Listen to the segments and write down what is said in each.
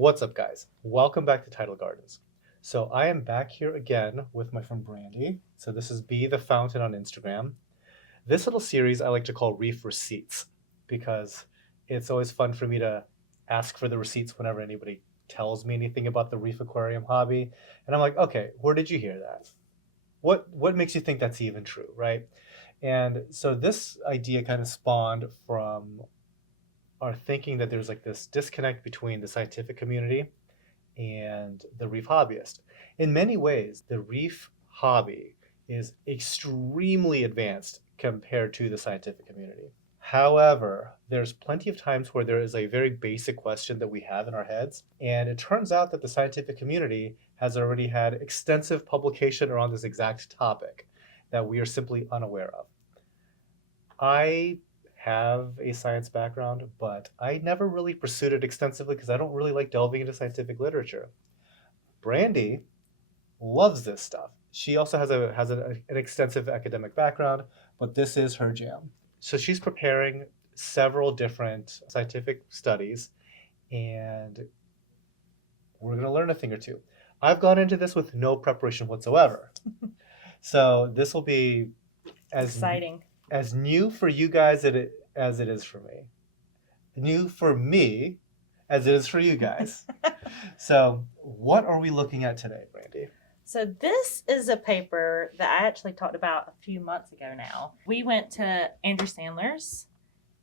What's up, guys? Welcome back to Tidal Gardens. So I am back here again with my friend Brandi. So this is Be the Fountain on Instagram. This little series I like to call Reef Receipts because it's always fun for me to ask for the receipts whenever anybody tells me anything about the Reef Aquarium hobby. And I'm like, okay, where did you hear that? What makes you think that's even true, right? And so this idea kind of spawned from our thinking that there's like this disconnect between the scientific community and the reef hobbyist. In many ways, the reef hobby is extremely advanced compared to the scientific community. However, there's plenty of times where there is a very basic question that we have in our heads, and it turns out that the scientific community has already had extensive publication around this exact topic that we are simply unaware of. I have a science background, but I never really pursued it extensively because I don't really like delving into scientific literature. Brandi loves this stuff. She also has an extensive academic background, but this is her jam. So she's preparing several different scientific studies, and we're going to learn a thing or two. I've gone into this with no preparation whatsoever. So this will be Exciting. as new for you guys as it is for me. New for me as it is for you guys. So what are we looking at today, Brandi? So this is a paper that I actually talked about a few months ago now. We went to Andrew Sandler's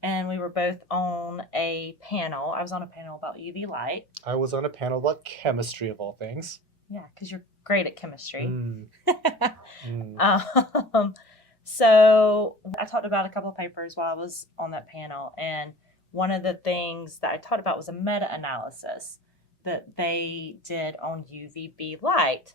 and we were both on a panel. I was on a panel about UV light. I was on a panel about chemistry of all things. Yeah, because you're great at chemistry. Mm. So I talked about a couple of papers while I was on that panel. And one of the things that I talked about was a meta-analysis that they did on UVB light.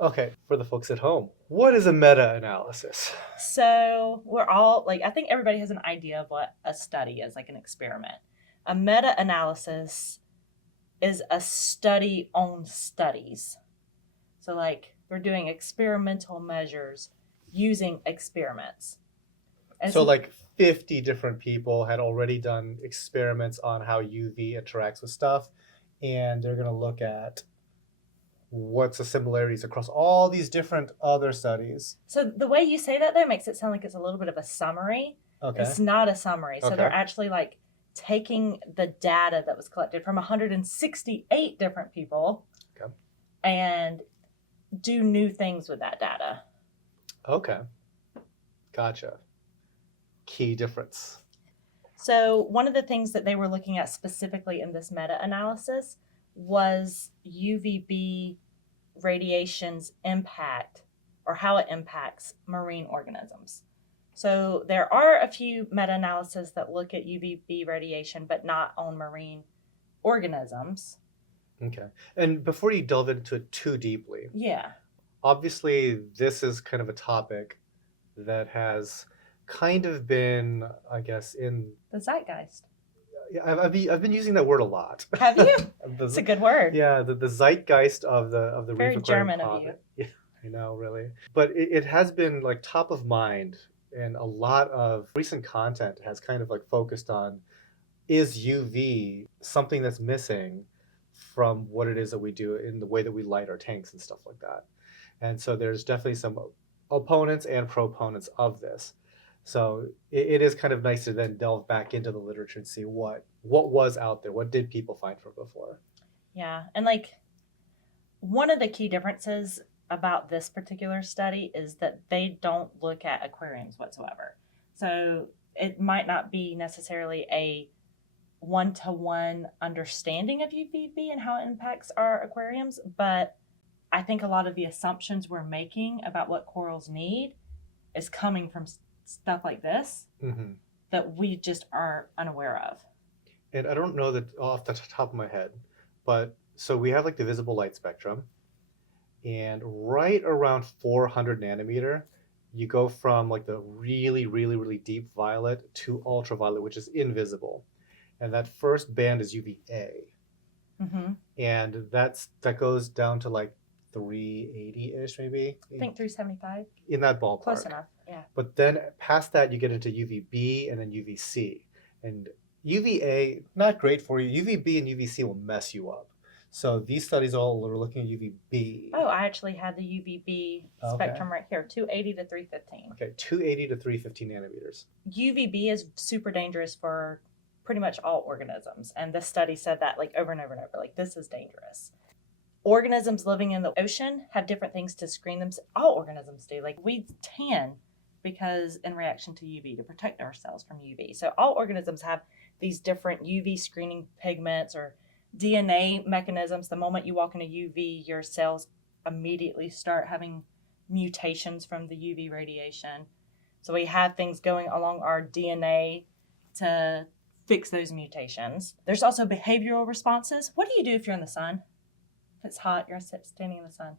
Okay, for the folks at home, what is a meta-analysis? So we're all like, I think everybody has an idea of what a study is, like an experiment. A meta-analysis is a study on studies. So like we're doing experimental measures using experiments. So like 50 different people had already done experiments on how UV interacts with stuff, and they're going to look at what's the similarities across all these different other studies. So the way you say that though makes it sound like it's a little bit of a summary. Okay. It's not a summary. So Okay. they're actually like taking the data that was collected from 168 different people and do new things with that data. Okay. Gotcha. Key difference. So one of the things that they were looking at specifically in this meta-analysis was UVB radiation's impact or how it impacts marine organisms. So there are a few meta-analyses that look at UVB radiation, but not on marine organisms. Okay. And before you delve into it too deeply, Yeah. obviously this is kind of a topic that has kind of been, I guess, in The zeitgeist. I've been using that word a lot. Have you? It's a good word. Yeah, the zeitgeist of the Very Reef Aquarium German hobby. of you. Yeah, I know, really. But it has been like top of mind, and a lot of recent content has kind of like focused on, is UV something that's missing from what it is that we do in the way that we light our tanks and stuff like that. And so there's definitely some opponents and proponents of this. So it is kind of nice to then delve back into the literature and see what was out there. What did people find from before? Yeah. And like one of the key differences about this particular study is that they don't look at aquariums whatsoever. So it might not be necessarily a one-to-one understanding of UVB and how it impacts our aquariums, but I think a lot of the assumptions we're making about what corals need is coming from stuff like this that we just are unaware of. And I don't know that off the top of my head, but so we have like the visible light spectrum, and right around 400 nanometer, you go from like the really, really, really deep violet to ultraviolet, which is invisible. And that first band is UVA. And that goes down to like 380-ish maybe. I think 375. In that ballpark. Close enough, yeah. But then past that, you get into UVB and then UVC. And UVA, not great for you. UVB and UVC will mess you up. So these studies all are looking at UVB. Oh, I actually had the UVB spectrum Okay. right here, 280 to 315. Okay, 280 to 315 nanometers. UVB is super dangerous for pretty much all organisms. And this study said that like over and over and over, like this is dangerous. Organisms living in the ocean have different things to screen them. All organisms do. Like we tan because in reaction to UV to protect ourselves from UV. So all organisms have these different UV screening pigments or DNA mechanisms. The moment you walk into UV, your cells immediately start having mutations from the UV radiation. So we have things going along our DNA to fix those mutations. There's also behavioral responses. What do you do if you're in the sun? If it's hot, you're standing in the sun.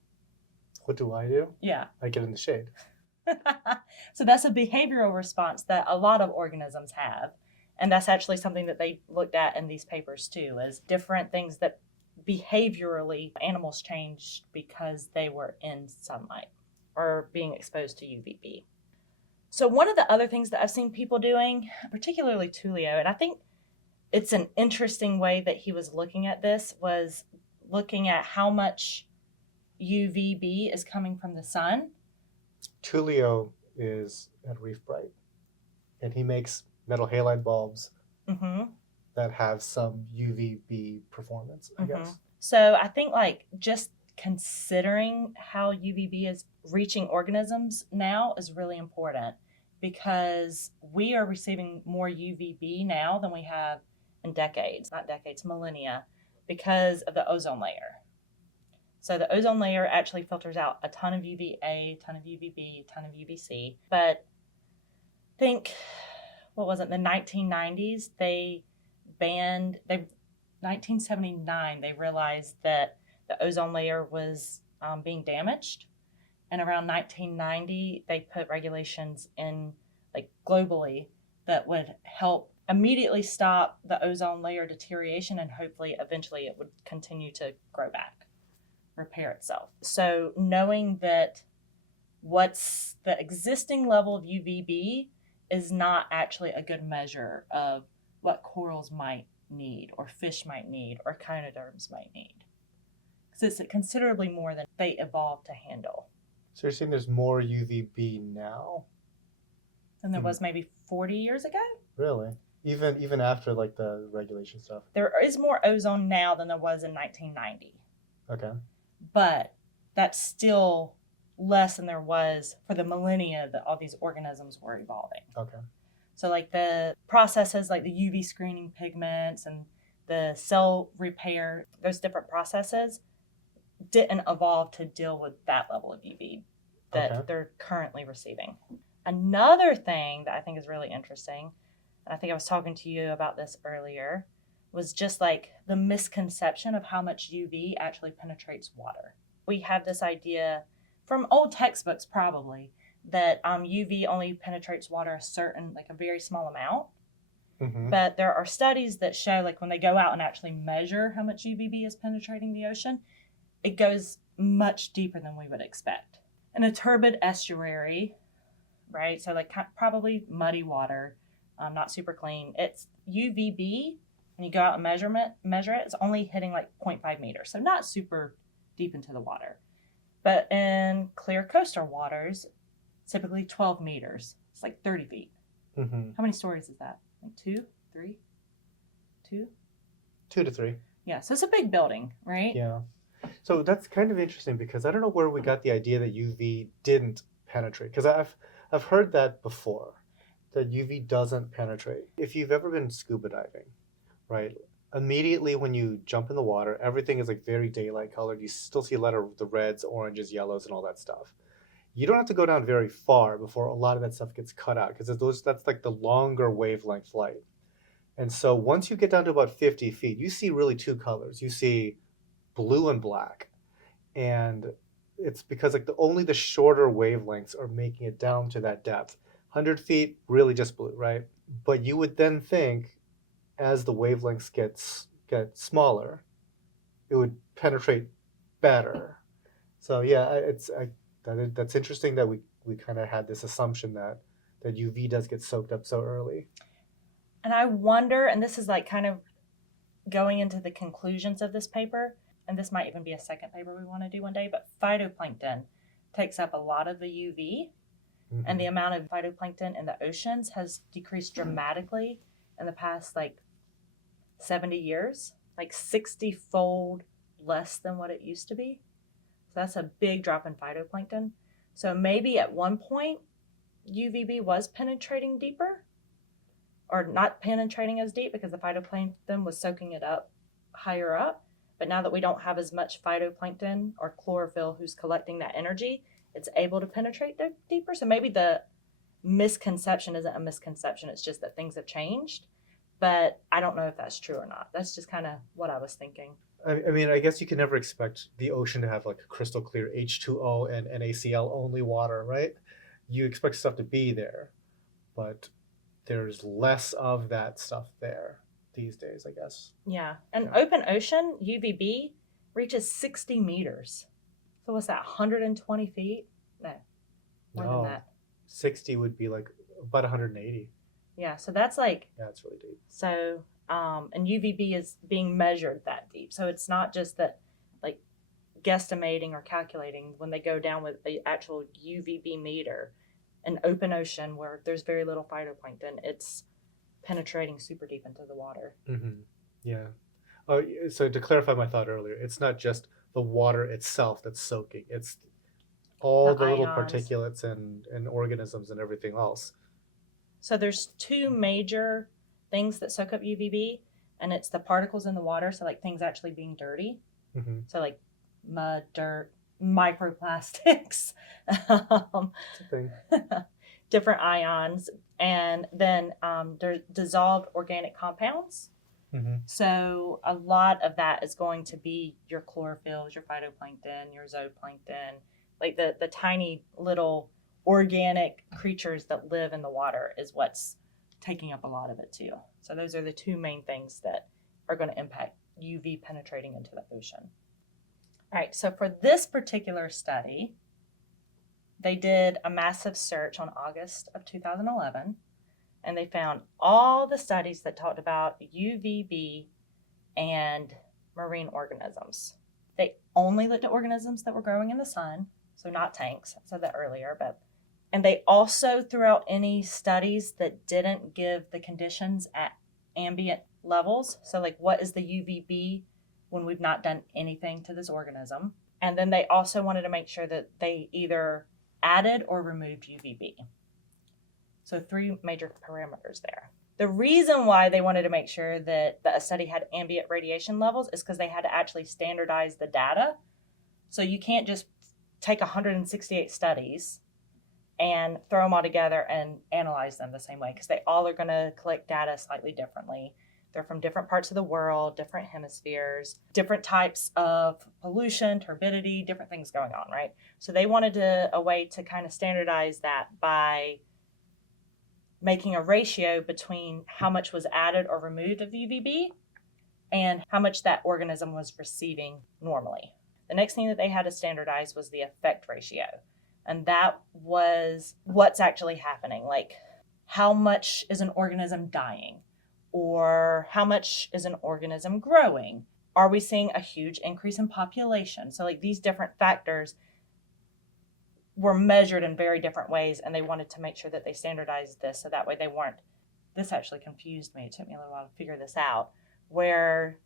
What do I do? Yeah. I get in the shade. So that's a behavioral response that a lot of organisms have. And that's actually something that they looked at in these papers too, is different things that behaviorally animals changed because they were in sunlight or being exposed to UVB. So one of the other things that I've seen people doing, particularly Tullio, and I think it's an interesting way that he was looking at this, was looking at how much UVB is coming from the sun. Tullio is at Reef Bright, and he makes metal halide bulbs that have some UVB performance, I guess. So I think like just considering how UVB is reaching organisms now is really important because we are receiving more UVB now than we have in decades, not decades, millennia, because of the ozone layer. So the ozone layer actually filters out a ton of UVA, a ton of UVB, a ton of UVC. But think, what was it, the 1990s, they banned, 1979, they realized that the ozone layer was being damaged. And around 1990, they put regulations in, like globally, that would help immediately stop the ozone layer deterioration and hopefully eventually it would continue to grow back, repair itself. So knowing that what's the existing level of UVB is not actually a good measure of what corals might need or fish might need or chinoderms might need. Because it's considerably more than they evolved to handle. So you're saying there's more UVB now? Than there was maybe 40 years ago? Really? Even after like the regulation stuff? There is more ozone now than there was in 1990. Okay. But that's still less than there was for the millennia that all these organisms were evolving. Okay. So like the processes like the UV screening pigments and the cell repair, those different processes didn't evolve to deal with that level of UV that they're currently receiving. Another thing that I think is really interesting, and I think I was talking to you about this earlier, was just like the misconception of how much UV actually penetrates water. We have this idea from old textbooks probably that UV only penetrates water a certain, like a very small amount. Mm-hmm. But there are studies that show like when they go out and actually measure how much UVB is penetrating the ocean, it goes much deeper than we would expect. In a turbid estuary, right, so like probably muddy water, not super clean, it's UVB, when you go out and measure it, it's only hitting like 0.5 meters, so not super deep into the water. But in clear coastal waters, typically 12 meters. It's like 30 feet. Mm-hmm. How many stories is that? Like 2, 3? 2? 2 to 3. Yeah, so it's a big building, right? Yeah. So that's kind of interesting because I don't know where we got the idea that UV didn't penetrate. Because I've heard that before, that UV doesn't penetrate. If you've ever been scuba diving, right? Immediately when you jump in the water, everything is like very daylight colored. You still see a lot of the reds, oranges, yellows, and all that stuff. You don't have to go down very far before a lot of that stuff gets cut out because that's like the longer wavelength light. And so once you get down to about 50 feet, you see really two colors. You see blue and black. And it's because like only the shorter wavelengths are making it down to that depth. 100 feet, really just blue, right? But you would then think as the wavelengths get smaller, it would penetrate better. So yeah, that's interesting that we kind of had this assumption that UV does get soaked up so early. And I wonder, and this is like kind of going into the conclusions of this paper, and this might even be a second paper we want to do one day, but phytoplankton takes up a lot of the UV, and the amount of phytoplankton in the oceans has decreased dramatically in the past like 70 years, like 60-fold less than what it used to be. So that's a big drop in phytoplankton. So maybe at one point UVB was penetrating deeper, or not penetrating as deep because the phytoplankton was soaking it up higher up. But now that we don't have as much phytoplankton or chlorophyll who's collecting that energy, it's able to penetrate deeper. So maybe the misconception isn't a misconception. It's just that things have changed. But I don't know if that's true or not. That's just kind of what I was thinking. I mean, I guess you can never expect the ocean to have like crystal clear H2O and NaCl only water, right? You expect stuff to be there, but there's less of that stuff there these days, I guess. Yeah. And Yeah. open ocean, UVB, reaches 60 meters. So what's that, 120 feet? No, more No, than that. 60 would be like about 180. Yeah, so that's like, Yeah, it's really deep. so, and UVB is being measured that deep. So it's not just that, like, guesstimating or calculating when they go down with the actual UVB meter. An open ocean where there's very little phytoplankton, it's penetrating super deep into the water. Yeah. Oh, so to clarify my thought earlier, it's not just the water itself that's soaking. It's all The the little ions. particulates and organisms and everything else. So there's two major things that soak up UVB, and it's the particles in the water, so like things actually being dirty. So like mud, dirt, microplastics, It's a thing. different ions, and then there's dissolved organic compounds. So a lot of that is going to be your chlorophylls, your phytoplankton, your zooplankton, like the tiny little organic creatures that live in the water is what's taking up a lot of it too. So those are the two main things that are going to impact UV penetrating into the ocean. All right, so for this particular study, they did a massive search on August of 2011, and they found all the studies that talked about UVB and marine organisms. They only looked at organisms that were growing in the sun, so not tanks. I said that earlier, and they also threw out any studies that didn't give the conditions at ambient levels. So like, what is the UVB when we've not done anything to this organism? And then they also wanted to make sure that they either added or removed UVB. So 3 major parameters there. The reason why they wanted to make sure that a study had ambient radiation levels is because they had to actually standardize the data. So you can't just take 168 studies and throw them all together and analyze them the same way, because they all are going to collect data slightly differently. They're from different parts of the world, different hemispheres, different types of pollution, turbidity, different things going on, right? So they wanted a way to kind of standardize that by making a ratio between how much was added or removed of UVB and how much that organism was receiving normally. The next thing that they had to standardize was the effect ratio. And that was what's actually happening. Like, how much is an organism dying? Or how much is an organism growing? Are we seeing a huge increase in population? So like, these different factors were measured in very different ways, and they wanted to make sure that they standardized this so that way they weren't. This actually confused me. It took me a little while to figure this out, where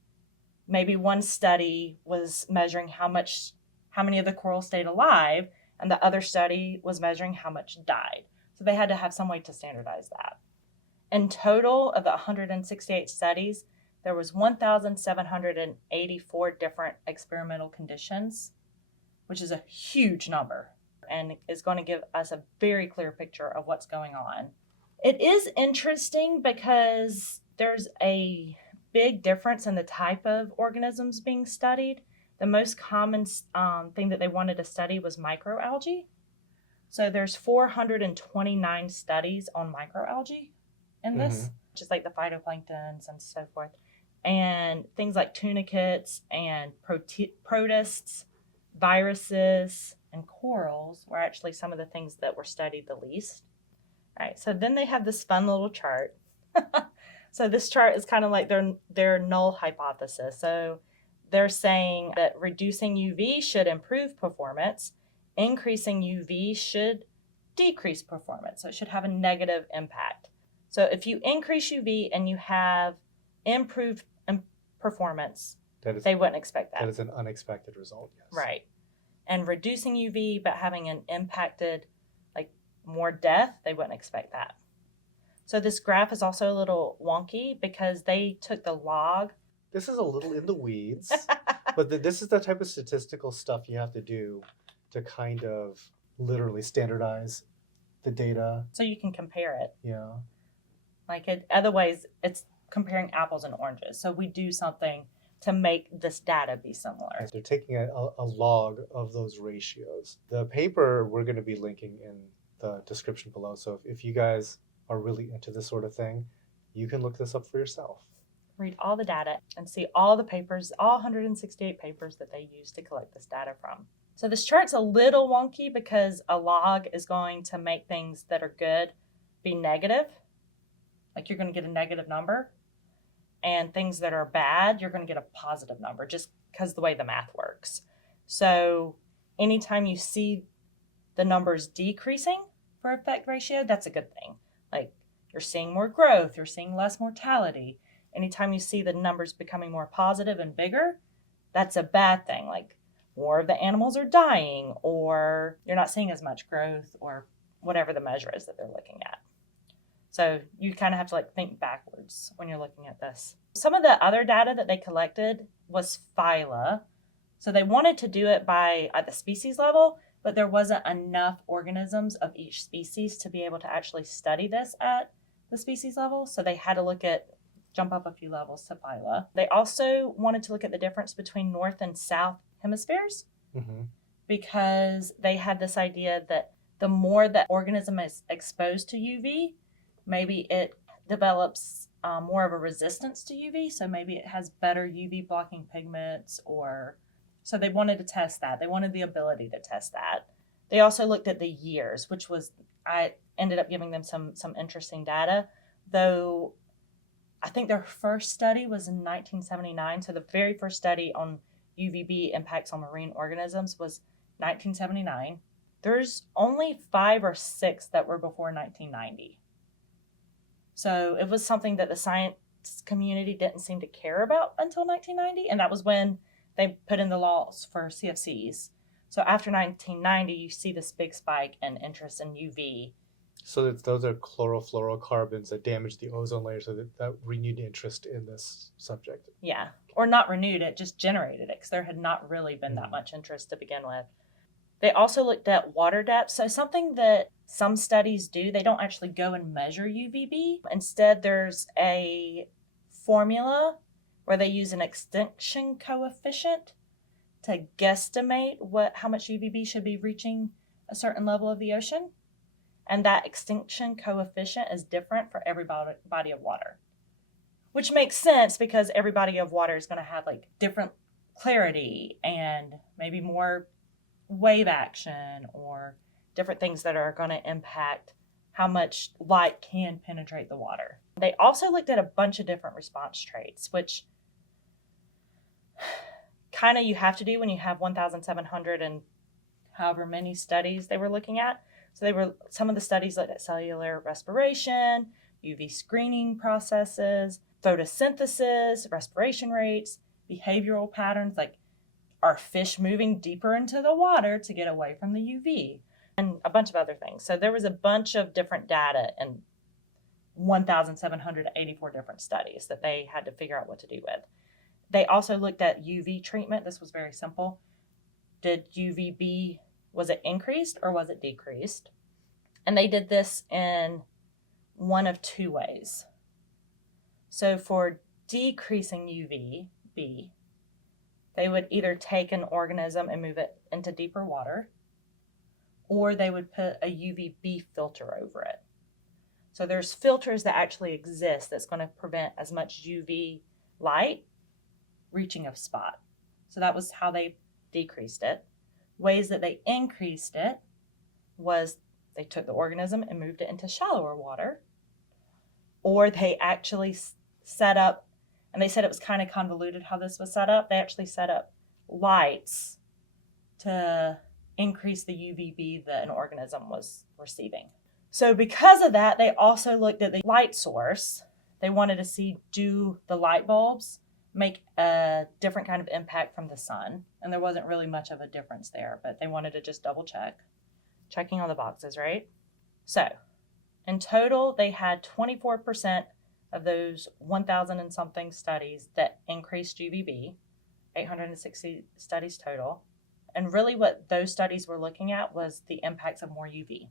maybe one study was measuring how many of the coral stayed alive, and the other study was measuring how much died. So they had to have some way to standardize that. In total of the 168 studies, there was 1,784 different experimental conditions, which is a huge number and is going to give us a very clear picture of what's going on. It is interesting because there's a big difference in the type of organisms being studied. The most common thing that they wanted to study was microalgae. So there's 429 studies on microalgae in this, just like the phytoplanktons and so forth. And things like tunicates and protists, viruses, and corals were actually some of the things that were studied the least. All right, so then they have this fun little chart So this chart is kind of like their null hypothesis. So they're saying that reducing UV should improve performance, increasing UV should decrease performance. So it should have a negative impact. So if you increase UV and you have improved performance, they wouldn't expect that. That is an unexpected result, yes. Right. And reducing UV but having an impacted, like more death, they wouldn't expect that. So this graph is also a little wonky because they took the log. This is a little in the weeds, but this is the type of statistical stuff you have to do to kind of literally standardize the data. So you can compare it. Yeah. Like otherwise, it's comparing apples and oranges. So we do something to make this data be similar. Yes, they're taking a log of those ratios. The paper we're going to be linking in the description below. So if you guys are really into this sort of thing, you can look this up for yourself. Read all the data and see all the papers, all 168 papers that they used to collect this data from. So this chart's a little wonky because a log is going to make things that are good be negative. Like you're going to get a negative number. And things that are bad, you're going to get a positive number just because the way the math works. So anytime you see the numbers decreasing for effect ratio, that's a good thing. Like you're seeing more growth, you're seeing less mortality. Anytime you see the numbers becoming more positive and bigger, that's a bad thing. Like more of the animals are dying, or you're not seeing as much growth, or whatever the measure is that they're looking at. So you kind of have to like think backwards when you're looking at this. Some of the other data that they collected was phyla. So they wanted to do it at the species level, but there wasn't enough organisms of each species to be able to actually study this at the species level. So they had to jump up a few levels to phyla. They also wanted to look at the difference between north and south hemispheres, because they had this idea that the more that organism is exposed to UV, maybe it develops more of a resistance to UV, so maybe it has better UV blocking pigments, so they wanted to test that. They wanted the ability to test that. They also looked at the years, I ended up giving them some interesting data, though I think their first study was in 1979, so the very first study on UVB impacts on marine organisms was 1979. There's only 5 or 6 that were before 1990. So it was something that the science community didn't seem to care about until 1990, and that was when they put in the laws for CFCs. So after 1990, you see this big spike in interest in UV. So those are chlorofluorocarbons that damage the ozone layer, so that renewed interest in this subject. Yeah, or not renewed it, just generated it, because there had not really been that much interest to begin with. They also looked at water depth. So something that some studies do, they don't actually go and measure UVB. Instead, there's a formula where they use an extinction coefficient to guesstimate how much UVB should be reaching a certain level of the ocean. And that extinction coefficient is different for every body of water, which makes sense because every body of water is going to have like different clarity and maybe more wave action or different things that are going to impact how much light can penetrate the water. They also looked at a bunch of different response traits, which kind of you have to do when you have 1,700 and however many studies they were looking at. So some of the studies looked at cellular respiration, UV screening processes, photosynthesis, respiration rates, behavioral patterns, like are fish moving deeper into the water to get away from the UV, and a bunch of other things. So there was a bunch of different data in 1,784 different studies that they had to figure out what to do with. They also looked at UV treatment. This was very simple. Did UVB, was it increased or was it decreased? And they did this in one of 2 ways. So for decreasing UVB, they would either take an organism and move it into deeper water, or they would put a UVB filter over it. So there's filters that actually exist that's going to prevent as much UV light reaching a spot. So that was how they decreased it. Ways that they increased it was they took the organism and moved it into shallower water, or they actually set up, and they said it was kind of convoluted how this was set up. They actually set up lights to increase the UVB that an organism was receiving. So because of that, they also looked at the light source. They wanted to see, do the light bulbs make a different kind of impact from the sun? And there wasn't really much of a difference there, but they wanted to just double check. Checking all the boxes, right? So in total, they had 24% of those 1,000 and something studies that increased UVB, 860 studies total. And really what those studies were looking at was the impacts of more UV.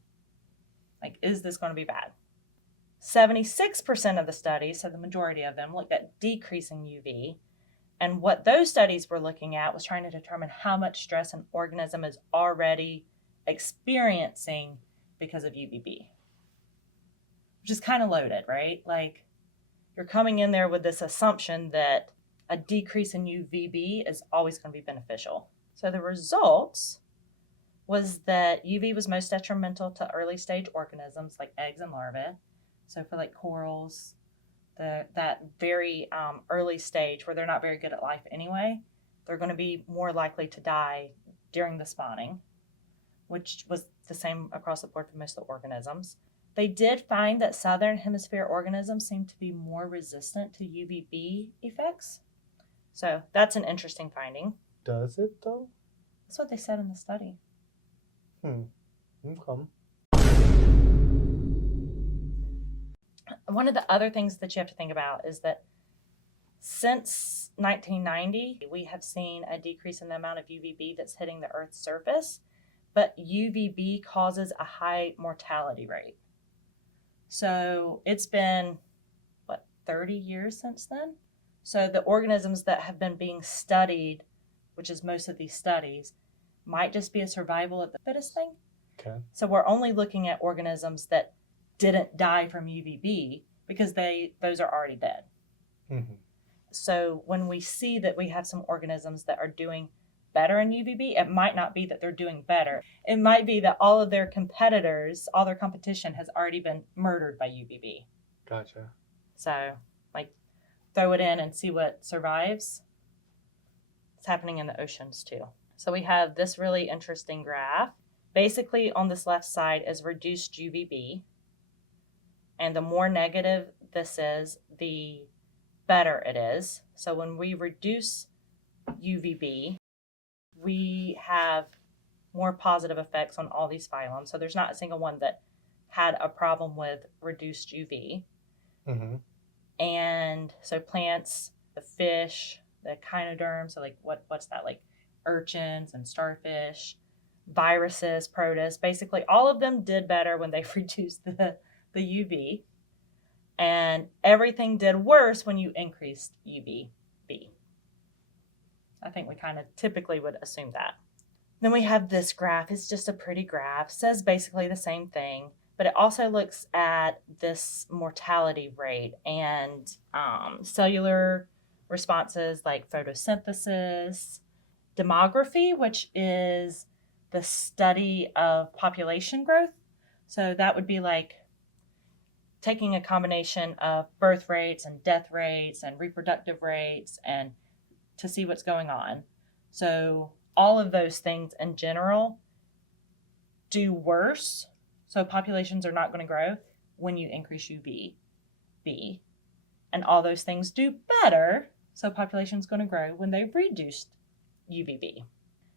Like, is this going to be bad? 76% of the studies, so the majority of them, looked at decreasing UV. And what those studies were looking at was trying to determine how much stress an organism is already experiencing because of UVB. Which is kind of loaded, right? Like, you're coming in there with this assumption that a decrease in UVB is always going to be beneficial. So the results was that UV was most detrimental to early stage organisms like eggs and larvae. So for like corals, that very early stage where they're not very good at life anyway, they're going to be more likely to die during the spawning, which was the same across the board for most of the organisms. They did find that southern hemisphere organisms seem to be more resistant to UVB effects. So that's an interesting finding. Does it though? That's what they said in the study. Okay. One of the other things that you have to think about is that since 1990, we have seen a decrease in the amount of UVB that's hitting the Earth's surface, but UVB causes a high mortality rate. So it's been, 30 years since then? So the organisms that have been being studied, which is most of these studies, might just be a survival of the fittest thing. Okay. So we're only looking at organisms that didn't die from UVB because those are already dead. Mm-hmm. So when we see that we have some organisms that are doing better in UVB, it might not be that they're doing better. It might be that all of their competitors, all their competition has already been murdered by UVB. Gotcha. So, throw it in and see what survives. It's happening in the oceans too. So we have this really interesting graph. Basically, on this left side is reduced UVB. And the more negative this is, the better it is. So when we reduce UVB, we have more positive effects on all these phylums. So there's not a single one that had a problem with reduced UV. Mm-hmm. And so plants, the fish, the echinoderms, so what's that, like urchins and starfish, viruses, protists, basically all of them did better when they reduced the UV. And everything did worse when you increased UVB. I think we kind of typically would assume that. Then we have this graph. It's just a pretty graph. Says basically the same thing, but it also looks at this mortality rate and cellular responses like photosynthesis, demography, which is the study of population growth. So that would be like taking a combination of birth rates and death rates and reproductive rates and to see what's going on. So all of those things in general do worse. So populations are not going to grow when you increase UVB. And all those things do better. So population's going to grow when they reduce UVB.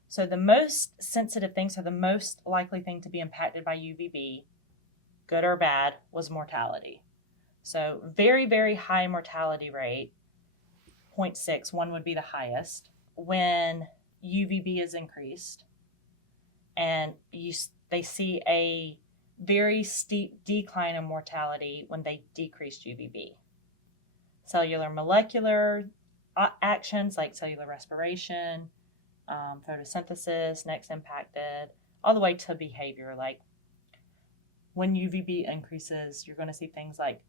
So the most sensitive thing, so the most likely thing to be impacted by UVB, good or bad, was mortality. So very, very high mortality rate, 0.6, one would be the highest, when UVB is increased. And they see a very steep decline in mortality when they decrease UVB. Cellular molecular actions like cellular respiration, photosynthesis, next impacted, all the way to behavior. Like when UVB increases, you're going to see things like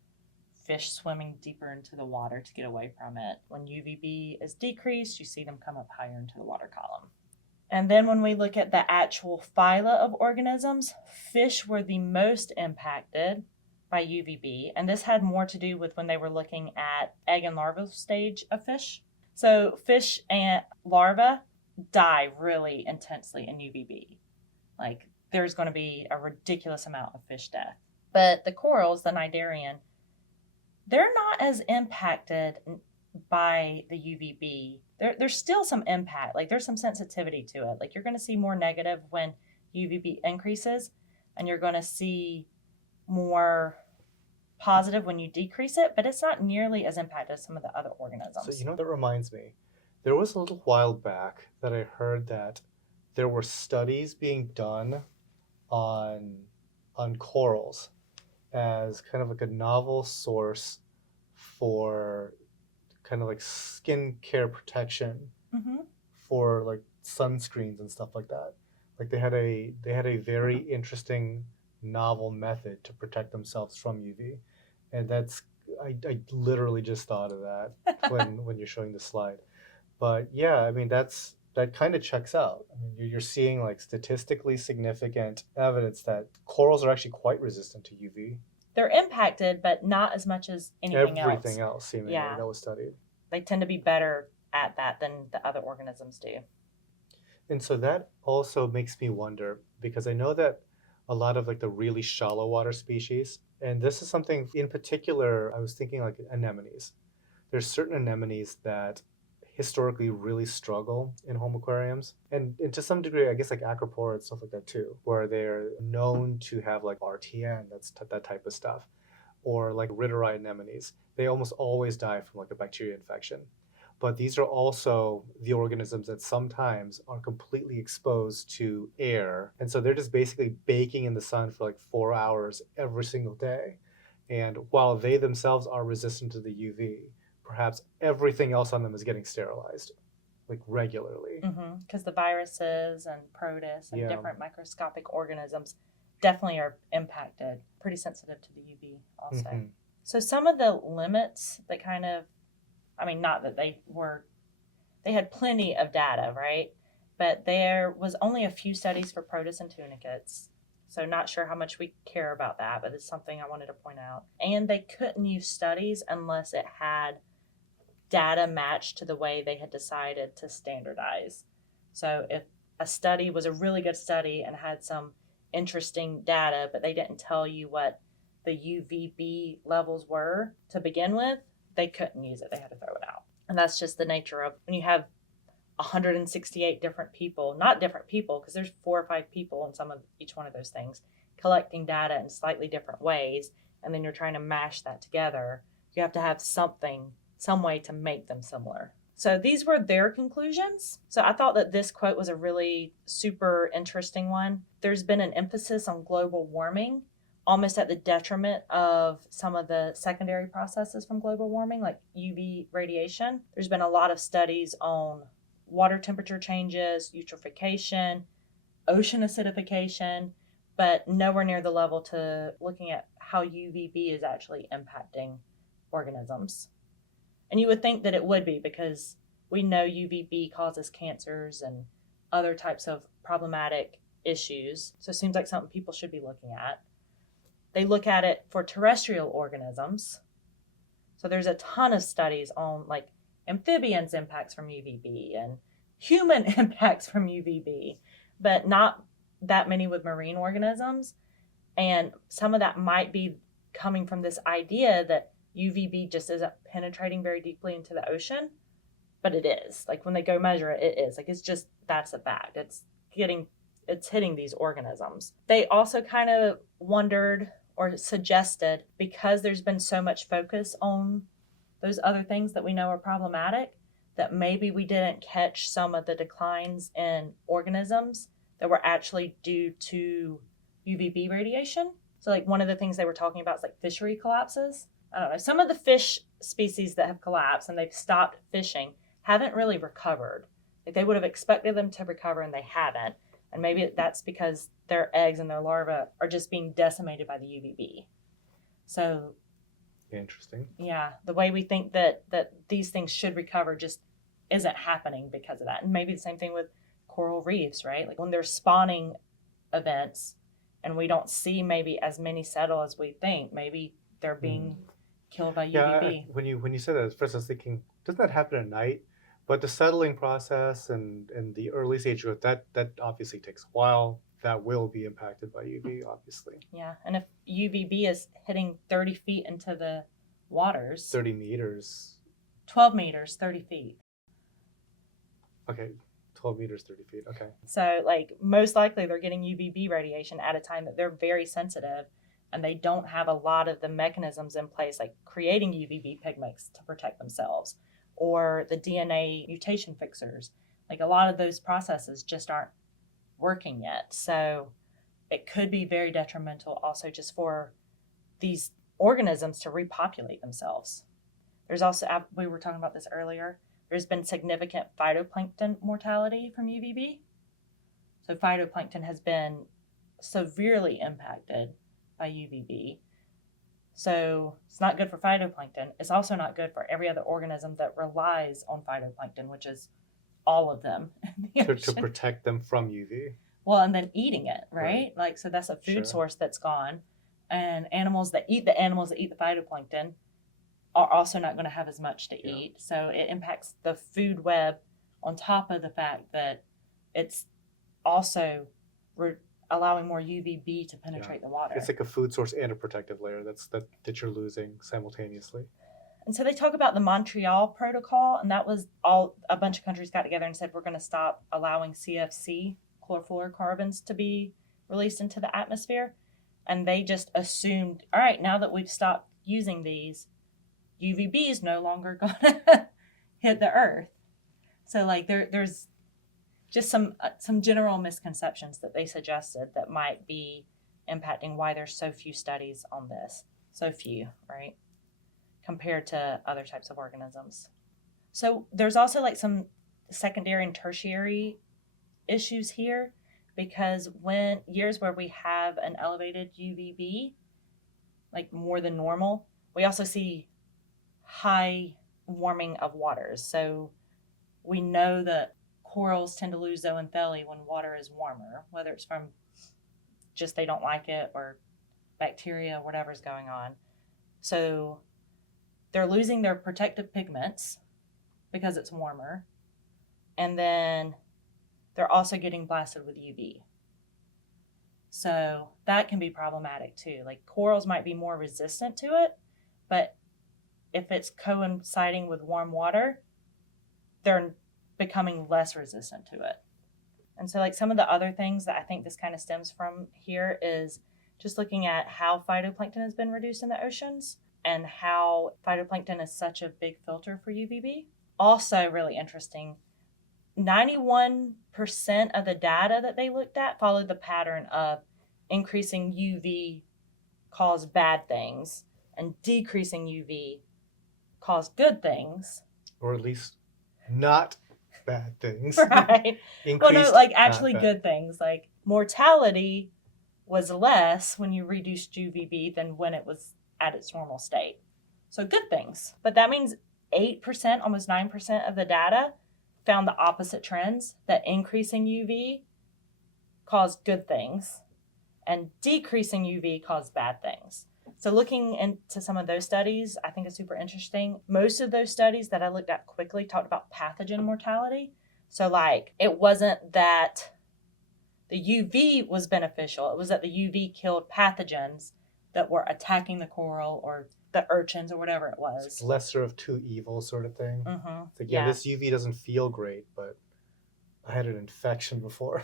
fish swimming deeper into the water to get away from it. When UVB is decreased, you see them come up higher into the water column. And then when we look at the actual phyla of organisms, fish were the most impacted, by UVB, and this had more to do with when they were looking at egg and larval stage of fish. So fish and larvae die really intensely in UVB. Like there's going to be a ridiculous amount of fish death. But the corals, the cnidarian, they're not as impacted by the UVB. There's still some impact. Like there's some sensitivity to it. Like you're going to see more negative when UVB increases, and you're going to see more positive when you decrease it, but it's not nearly as impacted as some of the other organisms. So, that reminds me. There was a little while back that I heard that there were studies being done on corals as kind of like a novel source for kind of like skin care protection for like sunscreens and stuff like that. Like they had a very interesting novel method to protect themselves from UV, and I literally just thought of that when you're showing the slide. But yeah, I mean that kind of checks out. I mean you're seeing like statistically significant evidence that corals are actually quite resistant to UV. They're impacted, but not as much as anything else. Everything else seemingly that was studied. They tend to be better at that than the other organisms do. And so that also makes me wonder, because I know that a lot of like the really shallow water species, and this is something in particular, I was thinking like anemones. There's certain anemones that historically really struggle in home aquariums. And to some degree, I guess like acropora and stuff like that too, where they're known to have like RTN, that type of stuff. Or like Ritterite anemones. They almost always die from like a bacteria infection. But these are also the organisms that sometimes are completely exposed to air. And so they're just basically baking in the sun for like 4 hours every single day. And while they themselves are resistant to the UV, perhaps everything else on them is getting sterilized like regularly. Because the viruses and protists and different microscopic organisms definitely are impacted, pretty sensitive to the UV also. So some of the limits that kind of, I mean, not that they had plenty of data, right? But there was only a few studies for protists and tunicates. So not sure how much we care about that, but it's something I wanted to point out. And they couldn't use studies unless it had data matched to the way they had decided to standardize. So if a study was a really good study and had some interesting data, but they didn't tell you what the UVB levels were to begin with, they couldn't use it. They had to throw it out. And that's just the nature of when you have 168 different people, not different people, because there's 4 or 5 people in each one of those things, collecting data in slightly different ways, and then you're trying to mash that together. You have to have some way to make them similar. So these were their conclusions. So I thought that this quote was a really super interesting one. There's been an emphasis on global warming, almost at the detriment of some of the secondary processes from global warming, like UV radiation. There's been a lot of studies on water temperature changes, eutrophication, ocean acidification, but nowhere near the level to looking at how UVB is actually impacting organisms. And you would think that it would be, because we know UVB causes cancers and other types of problematic issues. So it seems like something people should be looking at. They look at it for terrestrial organisms. So there's a ton of studies on like amphibians' impacts from UVB and human impacts from UVB, but not that many with marine organisms. And some of that might be coming from this idea that UVB just isn't penetrating very deeply into the ocean, but it is. Like when they go measure it, it is. Like it's just, that's a fact. It's hitting these organisms. They also kind of wondered or suggested, because there's been so much focus on those other things that we know are problematic, that maybe we didn't catch some of the declines in organisms that were actually due to UVB radiation. So like one of the things they were talking about is like fishery collapses. I don't know, some of the fish species that have collapsed and they've stopped fishing haven't really recovered. Like they would have expected them to recover and they haven't. And maybe that's because their eggs and their larvae are just being decimated by the UVB. So interesting. Yeah, the way we think that these things should recover just isn't happening because of that. And maybe the same thing with coral reefs, right? Like when there's spawning events and we don't see maybe as many settle as we think. Maybe they're being killed by UVB. When you said that, at first I was thinking, doesn't that happen at night? But the settling process and the early stage growth, that obviously takes a while. That will be impacted by UV, obviously. Yeah, and if UVB is hitting 30 feet into the waters, 30 meters. 12 meters, 30 feet. Okay, 12 meters, 30 feet. Okay. So, like, most likely they're getting UVB radiation at a time that they're very sensitive and they don't have a lot of the mechanisms in place, like creating UVB pigments to protect themselves or the DNA mutation fixers. Like, a lot of those processes just aren't working yet. So, it could be very detrimental also just for these organisms to repopulate themselves. There's also, we were talking about this earlier, there's been significant phytoplankton mortality from UVB. So phytoplankton has been severely impacted by UVB. So it's not good for phytoplankton. It's also not good for every other organism that relies on phytoplankton, which is all of them. To protect them from UV. Well, and then eating it, right? Like, so that's a food source that's gone. And animals that eat the phytoplankton are also not going to have as much to eat. So it impacts the food web on top of the fact that it's also allowing more UVB to penetrate the water. It's like a food source and a protective layer that you're losing simultaneously. And so they talk about the Montreal Protocol, and that was a bunch of countries got together and said, we're going to stop allowing CFC, chlorofluorocarbons, to be released into the atmosphere. And they just assumed, all right, now that we've stopped using these, UVB is no longer going to hit the earth. So, like, there's just some general misconceptions that they suggested that might be impacting why there's so few studies on this. So few, right? Compared to other types of organisms. So there's also like some secondary and tertiary issues here, because when years where we have an elevated UVB, like more than normal, we also see high warming of waters. So we know that corals tend to lose zooxanthellae when water is warmer, whether it's from just they don't like it or bacteria, whatever's going on. So they're losing their protective pigments because it's warmer. And then they're also getting blasted with UV. So that can be problematic too. Like, corals might be more resistant to it, but if it's coinciding with warm water, they're becoming less resistant to it. And so, like, some of the other things that I think this kind of stems from here is just looking at how phytoplankton has been reduced in the oceans and how phytoplankton is such a big filter for UVB. Also really interesting, 91% of the data that they looked at followed the pattern of increasing UV caused bad things and decreasing UV caused good things. Or at least not bad things. Right. Well, no, like actually good things. Like, mortality was less when you reduced UVB than when it was at its normal state. So good things. But that means 8%, almost 9% of the data found the opposite trends, that increasing UV caused good things and decreasing UV caused bad things. So looking into some of those studies, I think is super interesting. Most of those studies that I looked at quickly talked about pathogen mortality. So, like, it wasn't that the UV was beneficial. It was that the UV killed pathogens that were attacking the coral or the urchins or whatever it was. It's lesser of two evils sort of thing. Mm-hmm. It's like, this UV doesn't feel great, but I had an infection before.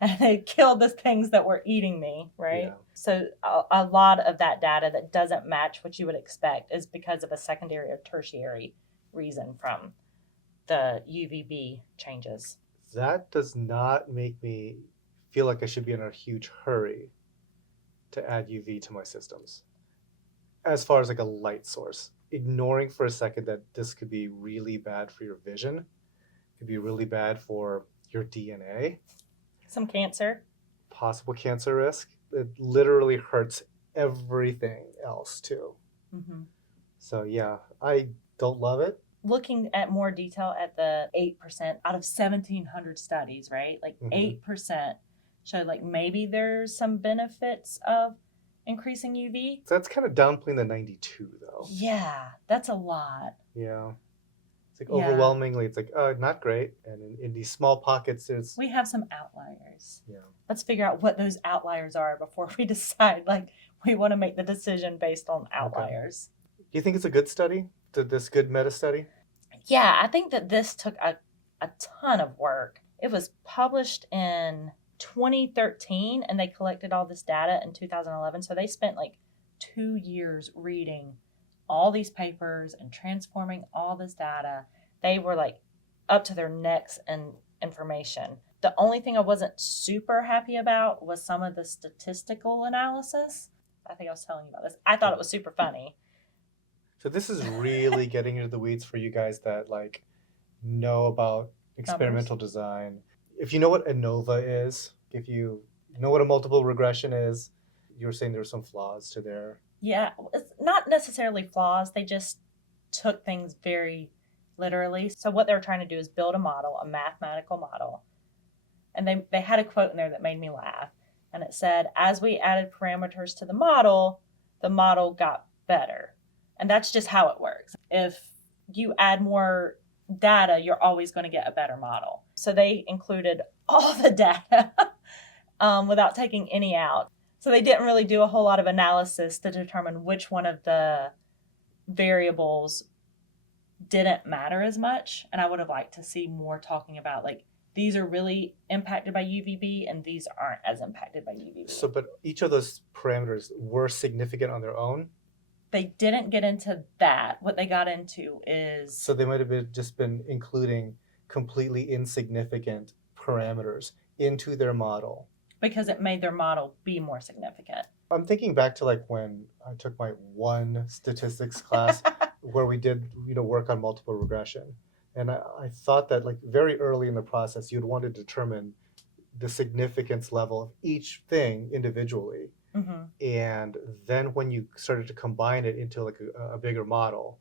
And it killed the things that were eating me, right? Yeah. So a lot of that data that doesn't match what you would expect is because of a secondary or tertiary reason from the UVB changes. That does not make me feel like I should be in a huge hurry to add UV to my systems. As far as like a light source, ignoring for a second that this could be really bad for your vision, could be really bad for your DNA. Some cancer. Possible cancer risk. It literally hurts everything else too. Mm-hmm. So yeah, I don't love it. Looking at more detail at the 8% out of 1,700 studies, right? Like 8% showed like maybe there's some benefits of increasing UV. So that's kind of downplaying the 92 though. Yeah, that's a lot. Yeah. It's like Yeah. overwhelmingly, it's like, not great. And in these small pockets, there's, We have some outliers. yeah. Let's figure out what those outliers are before we decide like we want to make the decision based on outliers. Do you think it's a good study? This good meta study? Yeah, I think that this took a ton of work. It was published in 2013 and they collected all this data in 2011. So they spent like 2 years reading all these papers and transforming all this data. They were like up to their necks in information. The only thing I wasn't super happy about was some of the statistical analysis. I think I was telling you about this. I thought it was super funny. So this is really getting into the weeds for you guys that like know about experimental design. If you know what ANOVA is, if you know what a multiple regression is, you were saying there were some flaws to their... Yeah, it's not necessarily flaws. They just took things very literally. So what they were trying to do is build a model, a mathematical model. And they had a quote in there that made me laugh. And it said, as we added parameters to the model got better. And that's just how it works. If you add more data, you're always going to get a better model. So they included all the data without taking any out. So they didn't really do a whole lot of analysis to determine which one of the variables didn't matter as much. And I would have liked to see more talking about like, these are really impacted by UVB and these aren't as impacted by UVB. So, but each of those parameters were significant on their own? They didn't get into that. What they got into is... So they might have just been including completely insignificant parameters into their model. Because it made their model be more significant. I'm thinking back to like when I took my one statistics class where we did, work on multiple regression. And I thought that like very early in the process, you'd want to determine the significance level of each thing individually. Mm-hmm. And then when you started to combine it into like a bigger model,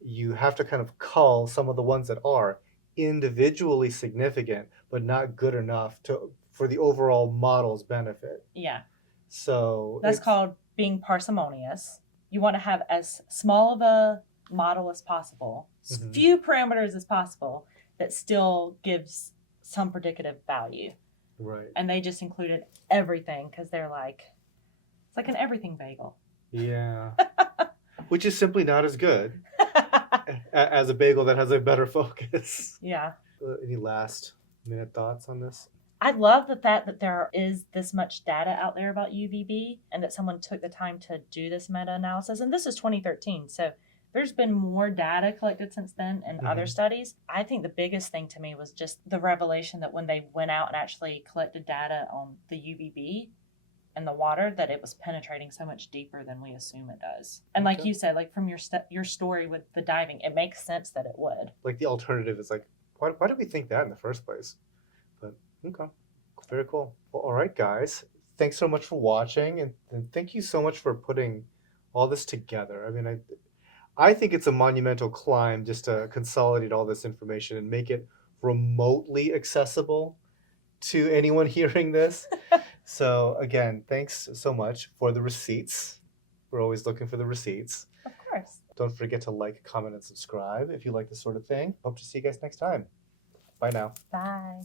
you have to kind of cull some of the ones that are individually significant, but not good enough for the overall model's benefit. Yeah. So that's called being parsimonious. You want to have as small of a model as possible, Mm-hmm. few parameters as possible that still gives some predictive value. Right. And they just included everything because they're like, it's like an everything bagel. Yeah. Which is simply not as good as a bagel that has a better focus. Yeah. Any last minute thoughts on this? I love the fact that there is this much data out there about UVB and that someone took the time to do this meta-analysis. And this is 2013. So there's been more data collected since then in other studies. I think the biggest thing to me was just the revelation that when they went out and actually collected data on the UVB and the water, that it was penetrating so much deeper than we assume it does. And like you said, like from your story with the diving, it makes sense that it would. Like the alternative is like, why did we think that in the first place? But okay, very cool. Well, all right, guys. Thanks so much for watching. And thank you so much for putting all this together. I mean, I think it's a monumental climb just to consolidate all this information and make it remotely accessible to anyone hearing this. So again, thanks so much for the receipts. We're always looking for the receipts. Of course. Don't forget to like, comment, and subscribe if you like this sort of thing. Hope to see you guys next time. Bye now. Bye.